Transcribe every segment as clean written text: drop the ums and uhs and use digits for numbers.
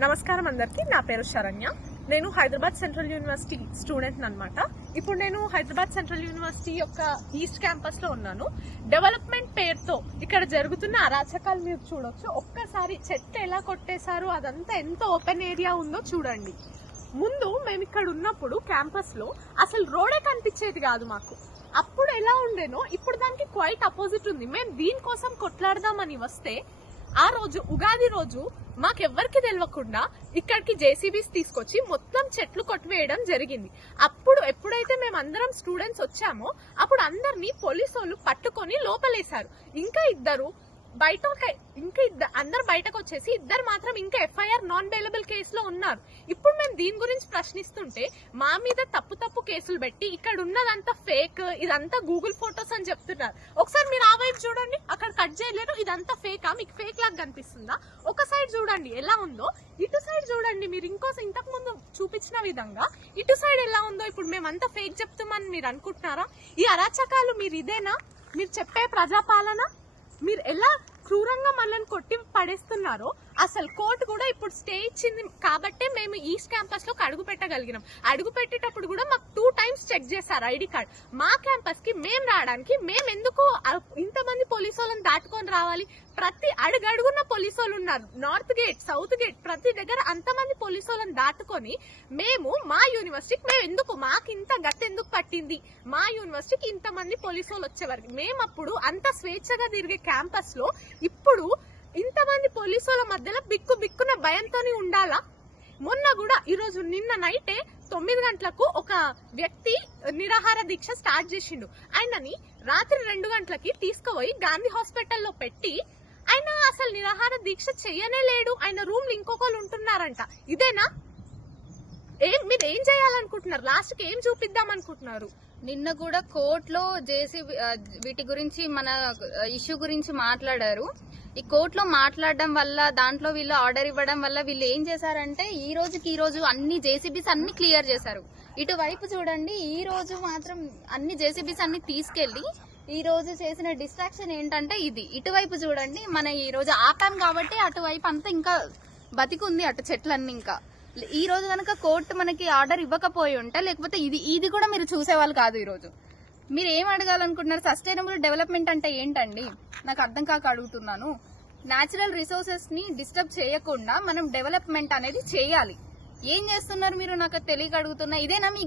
నమస్కారం అందరికీ. నా పేరు శరణ్య. నేను హైదరాబాద్ సెంట్రల్ యూనివర్సిటీ స్టూడెంట్ అన్నమాట. ఇప్పుడు నేను హైదరాబాద్ సెంట్రల్ యూనివర్సిటీ యొక్క ఈస్ట్ క్యాంపస్ లో ఉన్నాను. డెవలప్మెంట్ పేరుతో ఇక్కడ జరుగుతున్న అరాచకాలు మీరు చూడొచ్చు. ఒక్కసారి చెట్టు ఎలా కొట్టేశారు, అదంతా ఎంత ఓపెన్ ఏరియా ఉందో చూడండి. ముందు మేము ఇక్కడ ఉన్నప్పుడు క్యాంపస్ లో అసలు రోడే కనిపించేది కాదు మాకు. అప్పుడు ఎలా ఉండేనో ఇప్పుడు దానికి క్వైట్ అపోజిట్ ఉంది. మేము దీనికోసం కొట్లాడదామని వస్తే ఆ రోజు ఉగాది రోజు మాకెవ్వరికి తెలియకుండా ఇక్కడికి జేసీబీస్ తీసుకొచ్చి మొత్తం చెట్లు కొట్టివేయడం జరిగింది. అప్పుడు ఎప్పుడైతే మేము అందరం స్టూడెంట్స్ వచ్చామో అప్పుడు అందరినీ పోలీసు వాళ్ళు పట్టుకొని లోపలేశారు. ఇంకా ఇద్దరు అందరు బయటకు వచ్చేసి ఇద్దరు మాత్రం ఇంకా ఎఫ్ఐఆర్ నాన్ బెయిలబుల్ కేసులో ఉన్నారు. ఇప్పుడు మేము దీని గురించి ప్రశ్నిస్తుంటే మా మీద తప్పు కేసులు పెట్టి ఇక్కడ ఉన్నదంతా ఫేక్, ఇదంతా గూగుల్ ఫొటోస్ అని చెప్తున్నారు. ఒకసారి మీరు ఆ వైపు చూడండి, అక్కడ కట్ చేయలేరు. ఇదంతా ఫేకా? మీకు ఫేక్ లాగా కనిపిస్తుందా? ఒక సైడ్ చూడండి ఎలా ఉందో, ఇటు సైడ్ చూడండి. మీరు ఇంతకు ముందు చూపించిన విధంగా ఇటు సైడ్ ఎలా ఉందో. ఇప్పుడు మేమంతా ఫేక్ చెప్తామని మీరు అనుకుంటున్నారా? ఈ అరాచకాలు మీరు ఇదేనా మీరు చెప్పే ప్రజాపాలన? మీరు ఎలా క్రూరంగా మనల్ని కొట్టి పడేస్తున్నారో. అసలు కోర్టు కూడా ఇప్పుడు స్టే ఇచ్చింది కాబట్టే మేము ఈస్ట్ క్యాంపస్ లో అడుగు పెట్టగలిగినాం. అడుగు పెట్టేటప్పుడు కూడా మాకు 2 times చెక్ చేశారు ఐడి కార్డ్. మా క్యాంపస్ కి మేము రావడానికి మేము ఎందుకు ఇంతమంది పోలీసు వాళ్ళని దాటుకొని రావాలి? ప్రతి అడుగడుగున్న పోలీసు వాళ్ళు ఉన్నారు. నార్త్ గేట్, సౌత్ గేట్, ప్రతి దగ్గర అంతమంది పోలీసు వాళ్ళని దాటుకొని మేము మా యూనివర్సిటీకి మాకు ఇంత గతి ఎందుకు పట్టింది? మా యూనివర్సిటీకి ఇంతమంది పోలీసు వాళ్ళు వచ్చేవారికి మేము అప్పుడు అంత స్వేచ్ఛగా తిరిగే క్యాంపస్ లో ఇప్పుడు ఇంతమంది పోలీసు వాళ్ళ మధ్యలో బిక్కున భయంతోనే ఉండాలా? మొన్న కూడా ఈరోజు నిన్న నైటే 9 గంటలకు ఒక వ్యక్తి నిరాహార దీక్ష స్టార్ట్ చేసిండు. ఆయనని రాత్రి 2 గంటలకి తీసుకుపోయి గాంధీ హాస్పిటల్లో పెట్టి ఆయన అసలు నిరాహార దీక్ష చెయ్యనే లేడు. ఆయన రూమ్ లో ఇంకొకరు ఉంటున్నారంట. ఇదేనా? మీరు ఏం చేయాలనుకుంటున్నారు? లాస్ట్ కి ఏం చూపిద్దాం అనుకుంటున్నారు? నిన్న కూడా కోర్టులో జేసీబీ వీటి గురించి మన ఇష్యూ గురించి మాట్లాడారు. ఈ కోర్టులో మాట్లాడడం వల్ల దాంట్లో వీళ్ళు ఆర్డర్ ఇవ్వడం వల్ల వీళ్ళు ఏం చేశారంటే ఈ రోజు అన్ని జేసీబీస్ అన్ని క్లియర్ చేశారు. ఇటువైపు చూడండి, ఈ రోజు మాత్రం అన్ని జేసీబీస్ అన్ని తీసుకెళ్లి ఈ రోజు చేసిన డిస్ట్రాక్షన్ ఏంటంటే ఇది. ఇటువైపు చూడండి, మన ఈ రోజు ఆపాం కాబట్టి అటువైపు అంతా ఇంకా బతికుంది, అటు చెట్లన్నీ. ఇంకా ఈ రోజు కనుక కోర్టు మనకి ఆర్డర్ ఇవ్వకపోయి ఉంటే లేకపోతే ఇది కూడా మీరు చూసేవాళ్ళు కాదు. ఈ రోజు మీరు ఏం అడగాలనుకుంటున్నారు? సస్టైనబుల్ డెవలప్మెంట్ అంటే ఏంటండి? నాకు అర్థం కాక అడుగుతున్నాను. న్యాచురల్ రిసోర్సెస్ ని డిస్టర్బ్ చేయకుండా మనం డెవలప్మెంట్ అనేది చేయాలి. ఏం చేస్తున్నారు మీరు? నాకు తెలియక అడుగుతున్నా. ఇదేనా మీ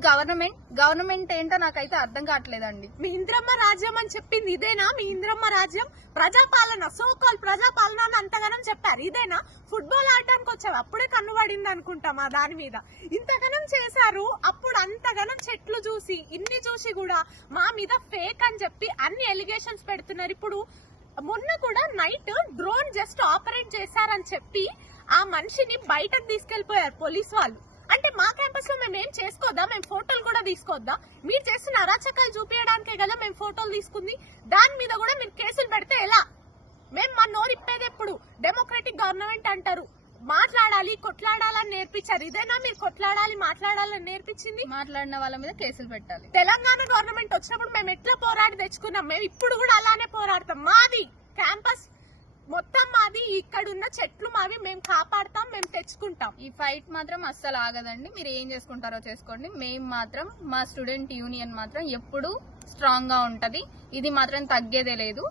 గవర్నమెంట్ ఏంటో నాకైతే అర్థం కావట్లేదండి. మీ ఇంద్రమ్మ రాజ్యం అని చెప్పింది ఇదేనా? మీ ఇంద్రమ్మ రాజ్యం ప్రజాపాలన, సోకాల్ ప్రజాపాలన అని అంతగానం చెప్పారు. ఇదేనా? ఫుట్బాల్ ఆడడానికి వచ్చావు అప్పుడే కన్నుబడింది అనుకుంటామా దాని మీద? ఇంతగానం చేశారు. అప్పుడు అంతగానం చెట్లు చూసి ఇన్ని చూసి కూడా మా మీద ఫేక్ అని చెప్పి అన్ని ఎలిగేషన్స్ పెడుతున్నారు. ఇప్పుడు మొన్న కూడా నైట్ డ్రోన్ జస్ట్ ఆపరేట్ చేశారని చెప్పి ఆ మనిషిని బయటకు తీసుకెళ్లిపోయారు పోలీసు వాళ్ళు. అంటే మా క్యాంపస్ లో మేము ఏం చేసుకోవద్దా? మేము ఫోటోలు కూడా తీసుకోవద్దా? మీరు చేసిన అరాచకాలు చూపించడానికే కదా మేము ఫోటోలు తీసుకుంది. దాని మీద కూడా మీరు కేసులు పెడితే ఎలా? మేము మా నోరు ఇప్పేది ఎప్పుడు? డెమోక్రటిక్ గవర్నమెంట్ అంటారు. మాట్లాడాలి, కొట్లాడాలని నేర్పించారు. ఇదేనా మీరు కొట్లాడాలి, మాట్లాడాలని నేర్పించింది? మాట్లాడిన వాళ్ళ మీద కేసులు పెట్టాలి. తెలంగాణ గవర్నమెంట్ వచ్చినప్పుడు మేము ఎట్లా పోరాడి తెచ్చుకున్నాం, మేము ఇప్పుడు కూడా అలానే పోరాడతాం. మాది క్యాంపస్ మొత్తం మాది, ఇక్కడున్న చెట్లు మావి, మేము కాపాడతాం, మేము తెచ్చుకుంటాం. ఈ ఫైట్ మాత్రం అస్సలు ఆగదండి. మీరు ఏం చేసుకుంటారో చేసుకోండి. మేము మాత్రం మా స్టూడెంట్ యూనియన్ మాత్రం ఎప్పుడు స్ట్రాంగ్ గా ఉంటది. ఇది మాత్రం తగ్గేదే లేదు.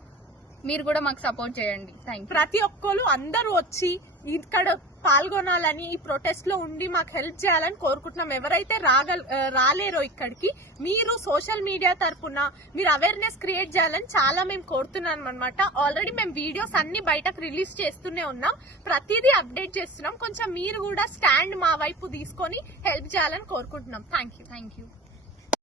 మీరు కూడా మాకు సపోర్ట్ చేయండి. Thank you. ప్రతి ఒక్కరు అందరూ వచ్చి ఇక్కడ పాల్గొనాలని, ఈ ప్రొటెస్ట్ లో ఉండి మాకు హెల్ప్ చేయాలని కోరుకుంటున్నాం. ఎవరైతే రాలేరో ఇక్కడికి, మీరు సోషల్ మీడియా తరఫున మీరు అవేర్నెస్ క్రియేట్ చేయాలని చాలా మేము కోరుతున్నాం అనమాట. ఆల్రెడీ మేము వీడియోస్ అన్ని బయటకు రిలీజ్ చేస్తూనే ఉన్నాం, ప్రతిదీ అప్డేట్ చేస్తున్నాం. కొంచెం మీరు కూడా స్టాండ్ మా వైపు తీసుకొని హెల్ప్ చేయాలని కోరుకుంటున్నాం. Thank you.